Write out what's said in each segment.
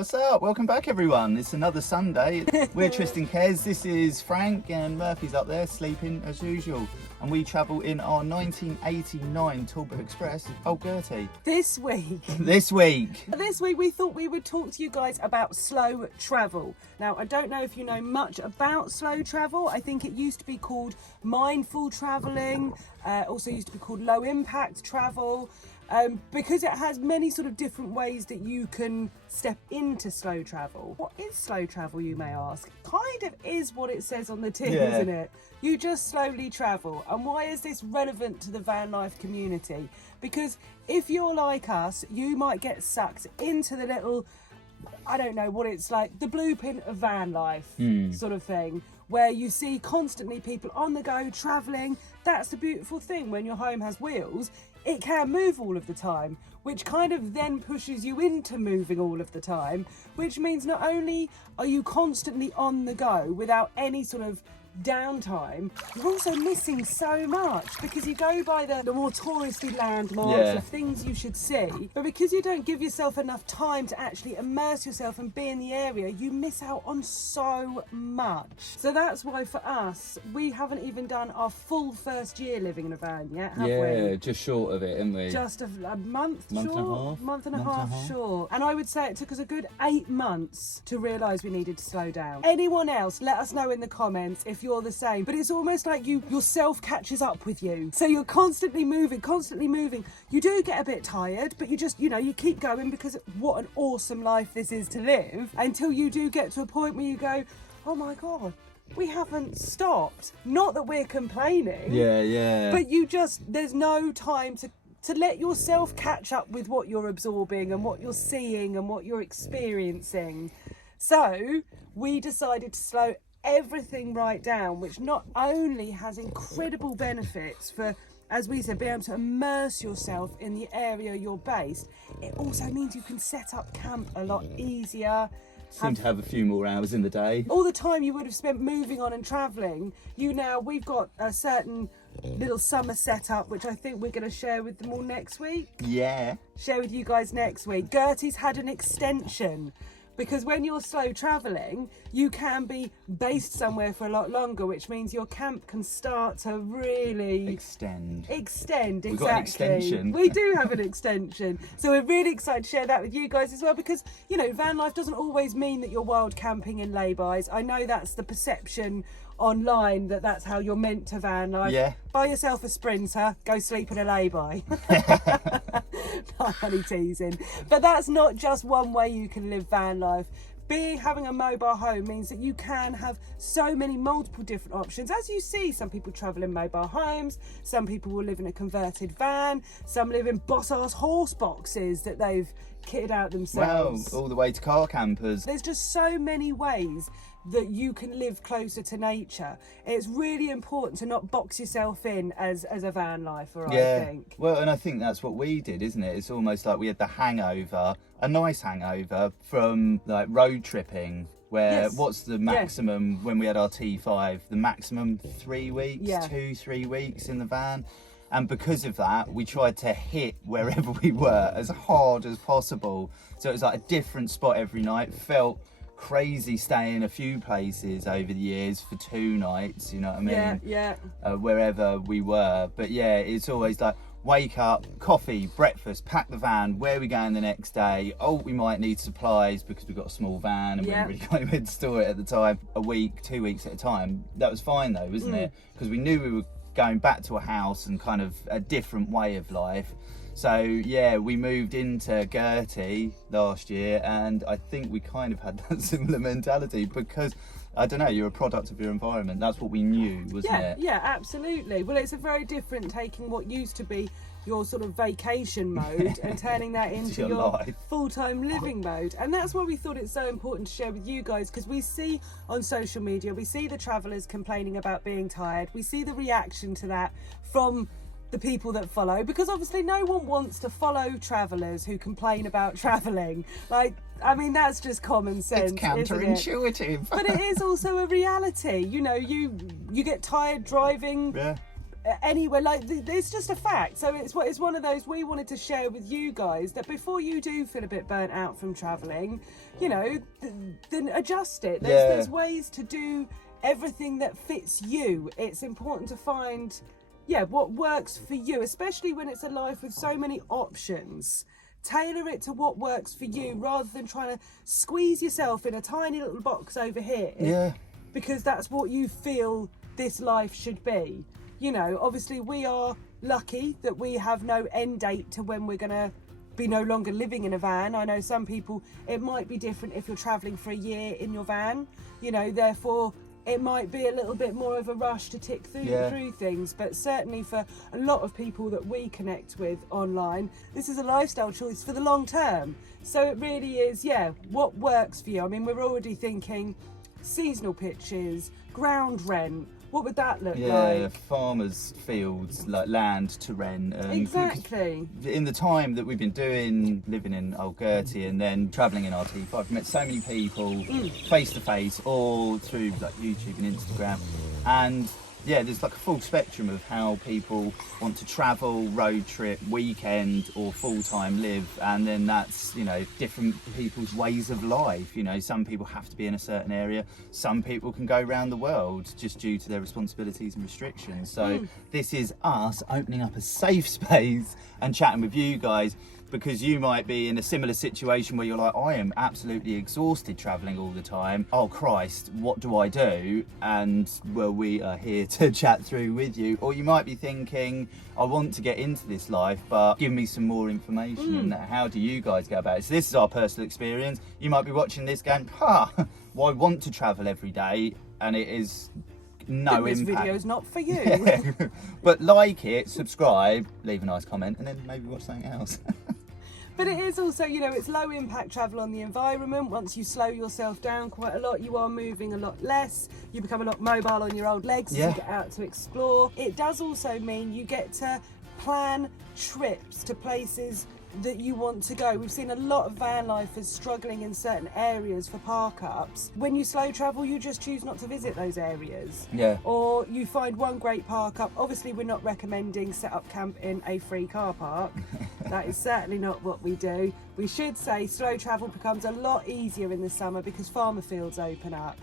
What's up? Welcome back, everyone. It's another Sunday. We're Trist and Kez. This is Frank, and Murphy's up there sleeping as usual. And we travel in our 1989 Talbot Express. Oh, Gertie. This week we thought we would talk to you guys about slow travel. Now, I don't know if you know much about slow travel. I think it used to be called mindful travelling, also used to be called low impact travel. Because it has many sort of different ways that you can step into slow travel. What is slow travel, you may ask? Kind of is what it says on the tin, isn't it? You just slowly travel. And why is this relevant to the van life community? Because if you're like us, you might get sucked into the little, I don't know what it's like, the blueprint of van life sort of thing, where you see constantly people on the go travelling. That's the beautiful thing when your home has wheels. It can move all of the time, which kind of then pushes you into moving all of the time, which means not only are you constantly on the go without any sort of downtime, you're also missing so much because you go by the more touristy landmarks of things you should see, but because you don't give yourself enough time to actually immerse yourself and be in the area, you miss out on so much. So that's why for us, we haven't even done our full first year living in a van yet, have we? Yeah, just short of it, haven't we? Just a month and a short, half. month and a half short. And I would say it took us a good 8 months to realise we needed to slow down. Anyone else, let us know in the comments if you're the same. But it's almost like yourself catches up with you. So you're constantly moving. You do get a bit tired, but you just, you keep going because what an awesome life this is to live, until you do get to a point where you go, oh my God, we haven't stopped. Not that we're complaining. Yeah. But there's no time to let yourself catch up with what you're absorbing and what you're seeing and what you're experiencing. So we decided to slow everything right down, which not only has incredible benefits for, as we said, being able to immerse yourself in the area you're based, it also means you can set up camp a lot easier. Seem to have a few more hours in the day. All the time you would have spent moving on and travelling, we've got a certain little summer setup, which I think we're going to share with them all next week. Yeah. Share with you guys next week. Gertie's had an extension. Because when you're slow travelling, you can be based somewhere for a lot longer, which means your camp can start to really extend. Exactly. We've got an extension. We do have an extension. So we're really excited to share that with you guys as well, because, van life doesn't always mean that you're wild camping in lay-bys. I know that's the perception online, that's how you're meant to van life. Yeah. Buy yourself a Sprinter, go sleep in a lay-by. I'm only teasing. But that's not just one way you can live van life. Having a mobile home means that you can have so many multiple different options. As you see, some people travel in mobile homes, some people will live in a converted van, some live in boss-ass horse boxes that they've kitted out themselves. Wow, all the way to car campers. There's just so many ways that you can live closer to nature. It's really important to not box yourself in as a van lifer, I think. Well, and I think that's what we did, isn't it? It's almost like we had the hangover, a nice hangover from like road tripping, where what's the maximum when we had our T5? The maximum 3 weeks, 2-3 weeks in the van. And because of that, we tried to hit wherever we were as hard as possible. So it was like a different spot every night. Felt crazy staying a few places over the years for 2 nights, you know what I mean? Wherever we were. But it's always like, wake up, coffee, breakfast, pack the van, where are we going the next day? Oh, we might need supplies because we've got a small van and we haven't really got anywhere to store it at the time. A week, 2 weeks at a time. That was fine though, wasn't it? Because we knew we were going back to a house and kind of a different way of life. So we moved into Gertie last year, and I think we kind of had that similar mentality because, I don't know, you're a product of your environment. That's what we knew, wasn't it? Yeah, absolutely. Well, it's a very different taking what used to be your sort of vacation mode and turning that into your full-time living mode. And that's why we thought it's so important to share with you guys, because we see on social media, we see the travellers complaining about being tired. We see the reaction to that from the people that follow, because obviously no one wants to follow travellers who complain about travelling. Like, I mean, that's just common sense. It's counterintuitive. Isn't it? But it is also a reality. You get tired driving anywhere. Like, it's just a fact. So it's one of those we wanted to share with you guys, that before you do feel a bit burnt out from travelling, you know, then adjust it. There's ways to do everything that fits you. It's important to find what works for you, especially when it's a life with so many options. Tailor it to what works for you, rather than trying to squeeze yourself in a tiny little box over here, because that's what you feel this life should be. You know, obviously we are lucky that we have no end date to when we're gonna be no longer living in a van. I know some people, it might be different if you're travelling for a year in your van, you know, therefore it might be a little bit more of a rush to tick through things. But certainly for a lot of people that we connect with online, this is a lifestyle choice for the long term. So it really is, what works for you. I mean, we're already thinking seasonal pitches, ground rent. What would that look like? Farmers' fields, like land to rent. Exactly. In the time that we've been living in Old Gertie and then travelling in our T5, we've met so many people face to face, or through like YouTube and Instagram. And there's like a full spectrum of how people want to travel, road trip, weekend, or full-time live. And then that's, you know, different people's ways of life. You know, some people have to be in a certain area. Some people can go around the world just due to their responsibilities and restrictions. So this is us opening up a safe space and chatting with you guys, because you might be in a similar situation where you're like, I am absolutely exhausted travelling all the time. Oh Christ, what do I do? And well, we are here to chat through with you. Or you might be thinking, I want to get into this life, but give me some more information. And how do you guys go about it? So this is our personal experience. You might be watching this going, well, I want to travel every day, and it is no this impact. Video's not for you. But like it, subscribe, leave a nice comment, and then maybe watch something else. But it is also, you know, it's low impact travel on the environment. Once you slow yourself down quite a lot, you are moving a lot less. You become a lot mobile on your old legs as you get out to explore. It does also mean you get to plan trips to places that you want to go. We've seen a lot of van lifers struggling in certain areas for park ups. When you slow travel, you just choose not to visit those areas. Or you find one great park up. Obviously, we're not recommending set up camp in a free car park. That is certainly not what we do. We should say slow travel becomes a lot easier in the summer because farmer fields open up.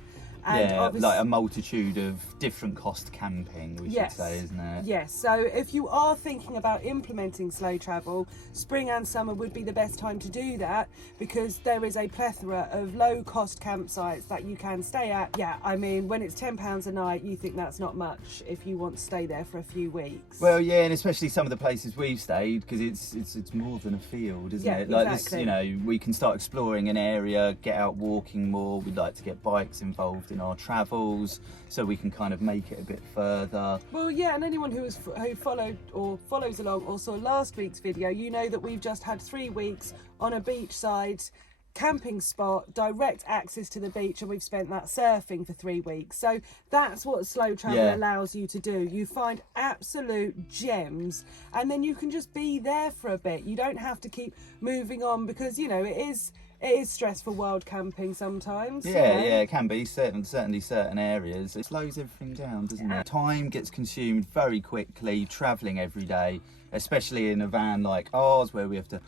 And like a multitude of different cost camping, we should say, isn't it? Yes, so if you are thinking about implementing slow travel, spring and summer would be the best time to do that, because there is a plethora of low cost campsites that you can stay at. Yeah, I mean, when it's £10 a night, you think that's not much if you want to stay there for a few weeks. Well, yeah, and especially some of the places we've stayed, because it's more than a field, isn't it? Like exactly. this, you know, we can start exploring an area, get out walking more. We'd like to get bikes involved in our travels, so we can kind of make it a bit further. Well, yeah, and anyone who followed or follows along or saw last week's video, you know that we've just had 3 weeks on a beachside camping spot, direct access to the beach, and we've spent that surfing for 3 weeks. So that's what slow travel allows you to do. You find absolute gems, and then you can just be there for a bit. You don't have to keep moving on, because, you know, it is stressful wild camping sometimes. It can be, certainly certain areas. It slows everything down, doesn't it? Time gets consumed very quickly travelling every day, especially in a van like ours, where we have to,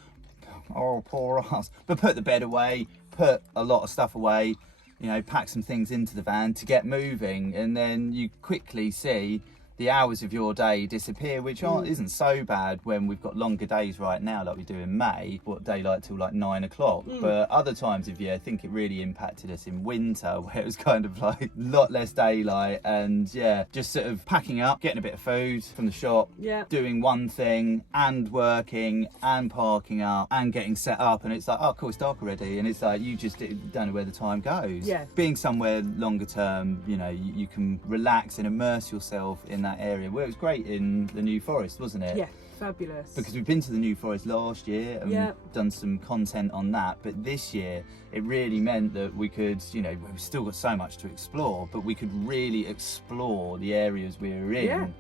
oh poor us, but put the bed away, put a lot of stuff away, you know, pack some things into the van to get moving, and then you quickly see the hours of your day disappear, which isn't so bad when we've got longer days right now, like we do in May, what daylight till like 9 o'clock. But other times of year, I think it really impacted us in winter, where it was kind of like a lot less daylight, and just sort of packing up, getting a bit of food from the shop, doing one thing and working and parking up and getting set up, and it's like, oh cool, it's dark already, and it's like you just don't know where the time goes. Being somewhere longer term, you know, you can relax and immerse yourself in that area. Well, it was great in the New Forest, wasn't it? Yeah, fabulous. Because we've been to the New Forest last year and done some content on that, but this year it really meant that we could, you know, we've still got so much to explore, but we could really explore the areas we were in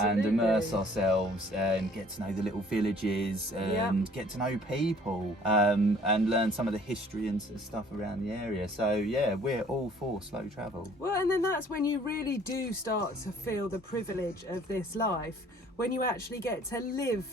and immerse ourselves and get to know the little villages and get to know people and learn some of the history and stuff around the area. So yeah, we're all for slow travel. Well, and then that's when you really do start to feel the privilege of this life, when you actually get to live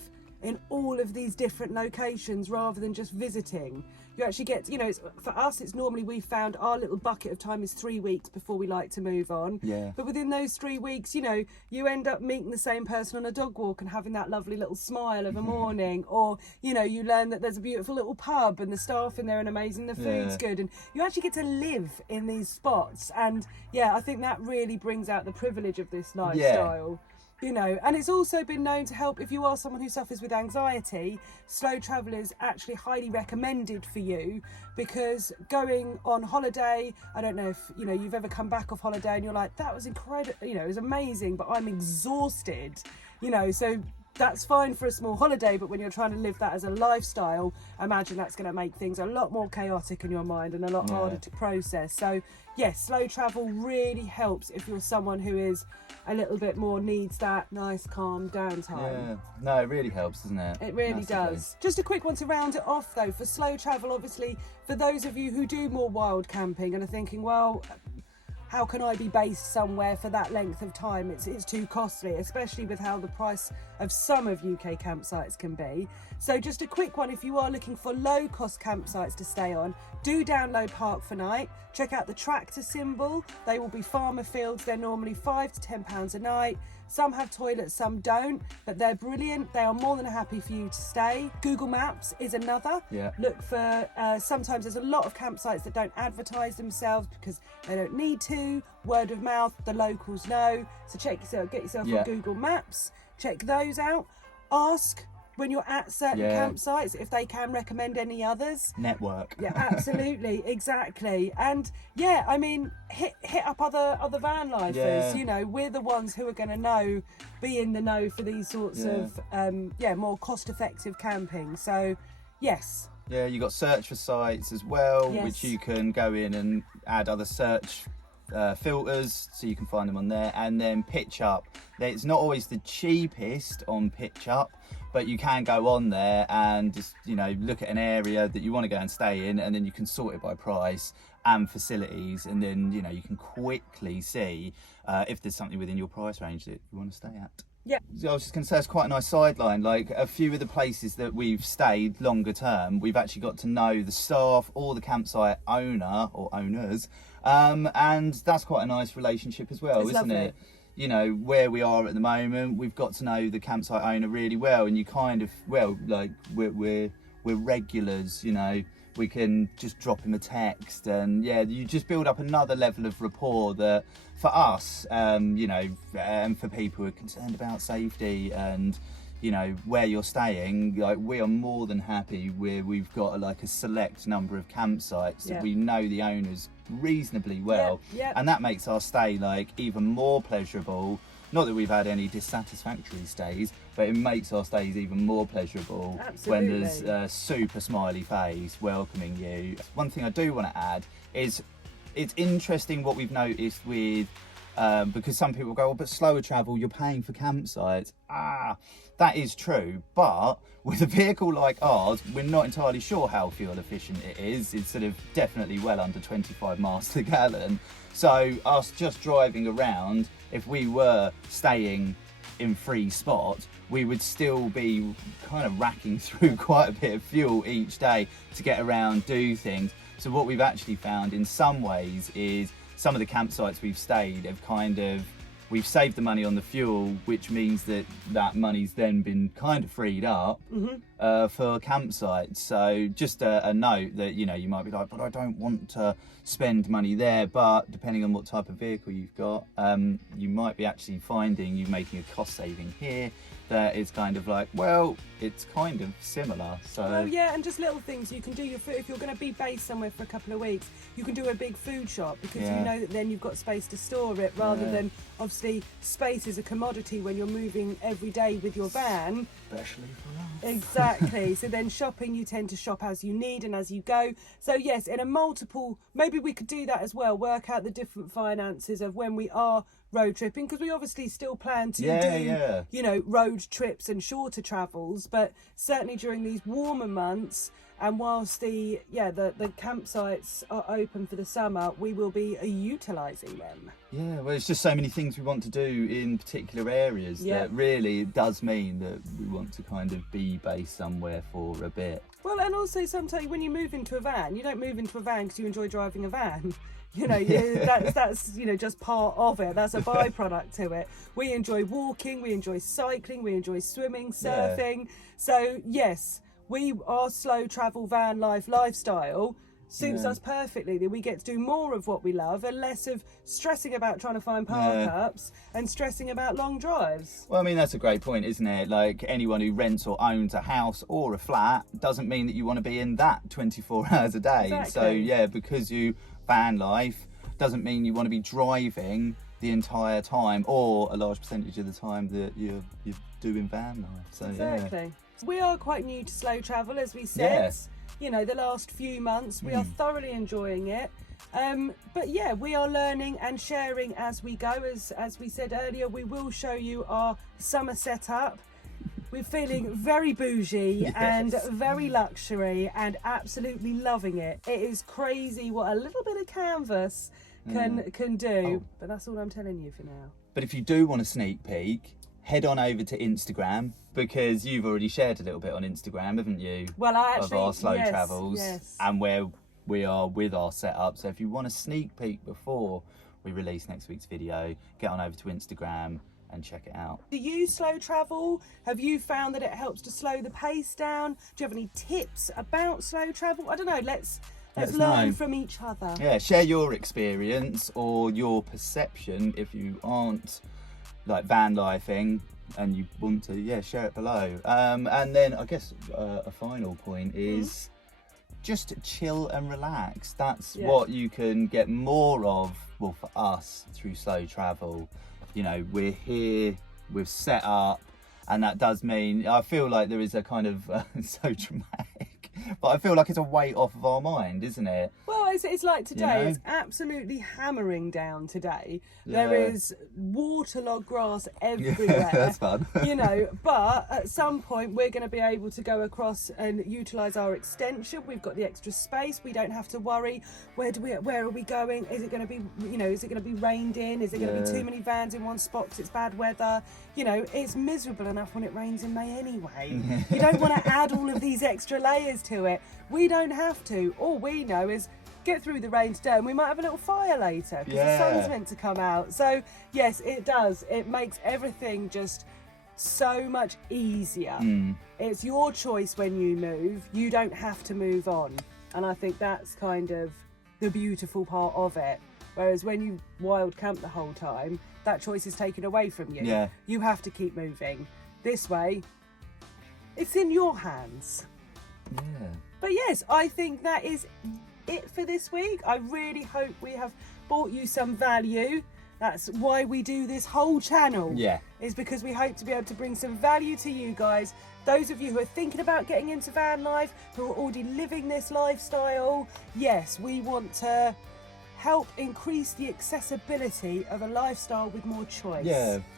in all of these different locations rather than just visiting. You actually get, you know, for us, it's normally we found our little bucket of time is 3 weeks before we like to move on. Yeah. But within those 3 weeks, you know, you end up meeting the same person on a dog walk and having that lovely little smile of a morning, or, you know, you learn that there's a beautiful little pub and the staff in there are amazing, the food's good, and you actually get to live in these spots. And yeah, I think that really brings out the privilege of this lifestyle. You know, and it's also been known to help if you are someone who suffers with anxiety. Slow travel is actually highly recommended for you, because going on holiday, I don't know if, you know, you've ever come back off holiday and you're like, that was incredible, you know, it was amazing, but I'm exhausted, you know, so that's fine for a small holiday, but when you're trying to live that as a lifestyle, imagine that's going to make things a lot more chaotic in your mind and a lot harder to process. So yes, slow travel really helps if you're someone who is a little bit more needs that nice calm downtime. Yeah, no, it really helps, doesn't it? It really does. Just a quick one to round it off though, for slow travel, obviously, for those of you who do more wild camping and are thinking, well, how can I be based somewhere for that length of time? It's too costly, especially with how the price of some of UK campsites can be. So just a quick one, if you are looking for low cost campsites to stay on, do download Park for Night. Check out the tractor symbol. They will be farmer fields. They're normally £5 to £10 a night. Some have toilets, some don't, but they're brilliant. They are more than happy for you to stay. Google Maps is another. Look for, sometimes there's a lot of campsites that don't advertise themselves because they don't need to. Word of mouth, the locals know. So get yourself on Google Maps, check those out. Ask when you're at certain campsites if they can recommend any others. Network. Yeah, absolutely, exactly. And yeah, I mean, hit up other van lifers. You know, we're the ones who are going to be in the know for these sorts of more cost effective camping. So yes. Yeah, you got search for sites as well, which you can go in and add other search filters so you can find them on there. And then Pitch Up, it's not always the cheapest on Pitch Up, but you can go on there and just, you know, look at an area that you want to go and stay in, and then you can sort it by price and facilities, and then, you know, you can quickly see if there's something within your price range that you want to stay at. Yeah. So I was just going to say, it's quite a nice sideline. Like, a few of the places that we've stayed longer term, we've actually got to know the staff or the campsite owner or owners, and that's quite a nice relationship as well, isn't it? You know, where we are at the moment, we've got to know the campsite owner really well, and you kind of, well, like, we're regulars, you know. We can just drop him a text, and yeah, you just build up another level of rapport that for us, you know, and for people who are concerned about safety and, you know, where you're staying, like, we are more than happy where we've got like a select number of campsites that we know the owners reasonably well, and that makes our stay like even more pleasurable. Not that we've had any dissatisfactory stays, but it makes our stays even more pleasurable when there's a super smiley face welcoming you. One thing I do want to add is it's interesting what we've noticed with, because some people go, oh, but slower travel, you're paying for campsites. That is true, but with a vehicle like ours, we're not entirely sure how fuel efficient it is. It's sort of definitely well under 25 miles per gallon. So us just driving around, if we were staying in free spots, we would still be kind of racking through quite a bit of fuel each day to get around, do things. So what we've actually found in some ways is some of the campsites we've stayed have kind of, we've saved the money on the fuel, which means that that money's then been kind of freed up for campsites. So just a note that, you know, you might be like, but I don't want to spend money there. But depending on what type of vehicle you've got, you might be actually finding you making a cost saving here that it's kind of like, well, it's kind of similar. So well, yeah, and just little things you can do. Your food, if you're going to be based somewhere for a couple of weeks, you can do a big food shop, because you know that then you've got space to store it, rather than, obviously, space is a commodity when you're moving every day with your van. Especially for us. Exactly. So then shopping, you tend to shop as you need and as you go. So yes, in a multiple, maybe we could do that as well, work out the different finances of when we are road tripping, because we obviously still plan to do you know, road trips and shorter travels, but certainly during these warmer months, and whilst the campsites are open for the summer, we will be utilising them. Yeah, well, it's just so many things we want to do in particular areas that really it does mean that we want to kind of be based somewhere for a bit. Well, and also sometimes when you move into a van, you don't move into a van because you enjoy driving a van. You know, that's you know, just part of it. That's a byproduct to it. We enjoy walking, we enjoy cycling, we enjoy swimming, surfing. So yes, our slow travel van life lifestyle suits us perfectly. That we get to do more of what we love and less of stressing about trying to find park-ups and stressing about long drives. Well, I mean, that's a great point, isn't it? Like, anyone who rents or owns a house or a flat doesn't mean that you want to be in that 24 hours a day. Exactly. So yeah, because you van life doesn't mean you want to be driving the entire time, or a large percentage of the time that you're doing van life. So exactly. We are quite new to slow travel, as we said. You know, the last few months we are thoroughly enjoying it. But yeah, we are learning and sharing as we go. As we said earlier, we will show you our summer setup. We're feeling very bougie and very luxury and absolutely loving it. It is crazy what a little bit of canvas can do. But that's all I'm telling you for now. But if you do want a sneak peek, head on over to Instagram, because you've already shared a little bit on Instagram, haven't you? Well, I actually, of our slow travels and where we are with our setup. So if you want a sneak peek before we release next week's video, get on over to Instagram and check it out. Do you slow travel? Have you found that it helps to slow the pace down? Do you have any tips about slow travel? I don't know, let's learn from each other. Yeah, share your experience or your perception if you aren't like van lifing and you want to share it below. And then I guess a final point is just chill and relax. That's what you can get more of, well, for us, through slow travel. You know, we're here, we've set up, and that does mean, I feel like there is a kind of so dramatic, but I feel like it's a weight off of our mind, isn't it? Well, it's like today, it's absolutely hammering down today. There is waterlogged grass everywhere. That's fun. You know, but at some point we're going to be able to go across and utilise our extension. We've got the extra space. We don't have to worry, where are we going? Is it going to be, you know, is it going to be rained in? Is it going to be too many vans in one spot because it's bad weather? You know, it's miserable enough when it rains in May anyway. You don't want to add all of these extra layers to it. We don't have to. All we know is get through the rain today, and we might have a little fire later because the sun's meant to come out. So yes, it does. It makes everything just so much easier. It's your choice when you move. You don't have to move on, and I think that's kind of the beautiful part of it. Whereas when you wild camp the whole time, that choice is taken away from you. You have to keep moving. This way, it's in your hands. But yes, I think that is it for this week. I really hope we have brought you some value. That's why we do this whole channel. Is because we hope to be able to bring some value to you guys. Those of you who are thinking about getting into van life, who are already living this lifestyle. Yes, we want to help increase the accessibility of a lifestyle with more choice.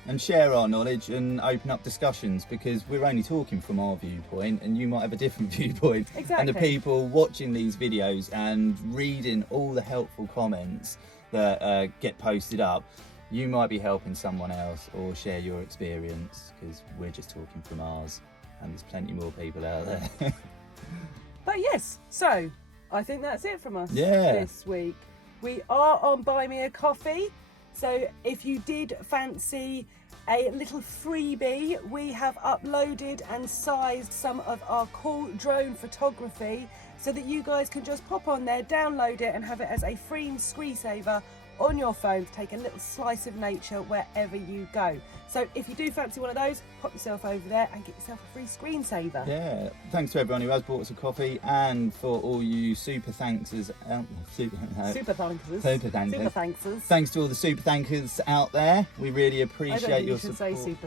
And share our knowledge and open up discussions, because we're only talking from our viewpoint and you might have a different viewpoint. And the people watching these videos and reading all the helpful comments that get posted up, you might be helping someone else or share your experience, because we're just talking from ours and there's plenty more people out there. But yes, so I think that's it from us this week. We are on Buy Me a Coffee, so if you did fancy a little freebie, we have uploaded and sized some of our cool drone photography so that you guys can just pop on there, download it and have it as a free screensaver on your phone to take a little slice of nature wherever you go. So if you do fancy one of those, pop yourself over there and get yourself a free screensaver. Yeah, thanks to everyone who has bought us a coffee, and for all you super thankers thanks to all the super thankers out there. We really appreciate your support. I don't think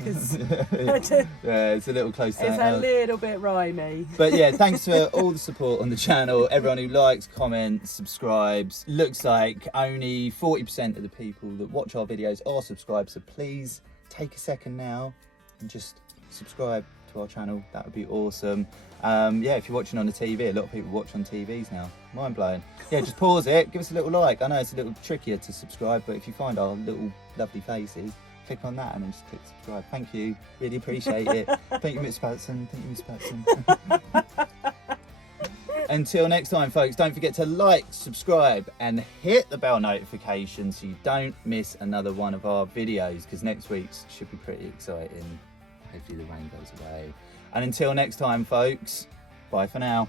you should say super thankers. Yeah, it's a little close to It's a little bit rhymey. But yeah, thanks for all the support on the channel, everyone who likes, comments, subscribes. Looks like only 40% of the people that watch our videos are subscribed, so please take a second now and just subscribe to our channel. That would be awesome. Yeah, if you're watching on the TV, a lot of people watch on TVs now. Mind blowing. Yeah, just pause it, give us a little like. I know it's a little trickier to subscribe, but if you find our little lovely faces, click on that and then just click subscribe. Thank you, really appreciate it. Thank you, Miss Patson. Thank you, Miss Patson. Until next time, folks, don't forget to like, subscribe and hit the bell notification so you don't miss another one of our videos, because next week's should be pretty exciting. Hopefully the rain goes away. And until next time, folks, bye for now.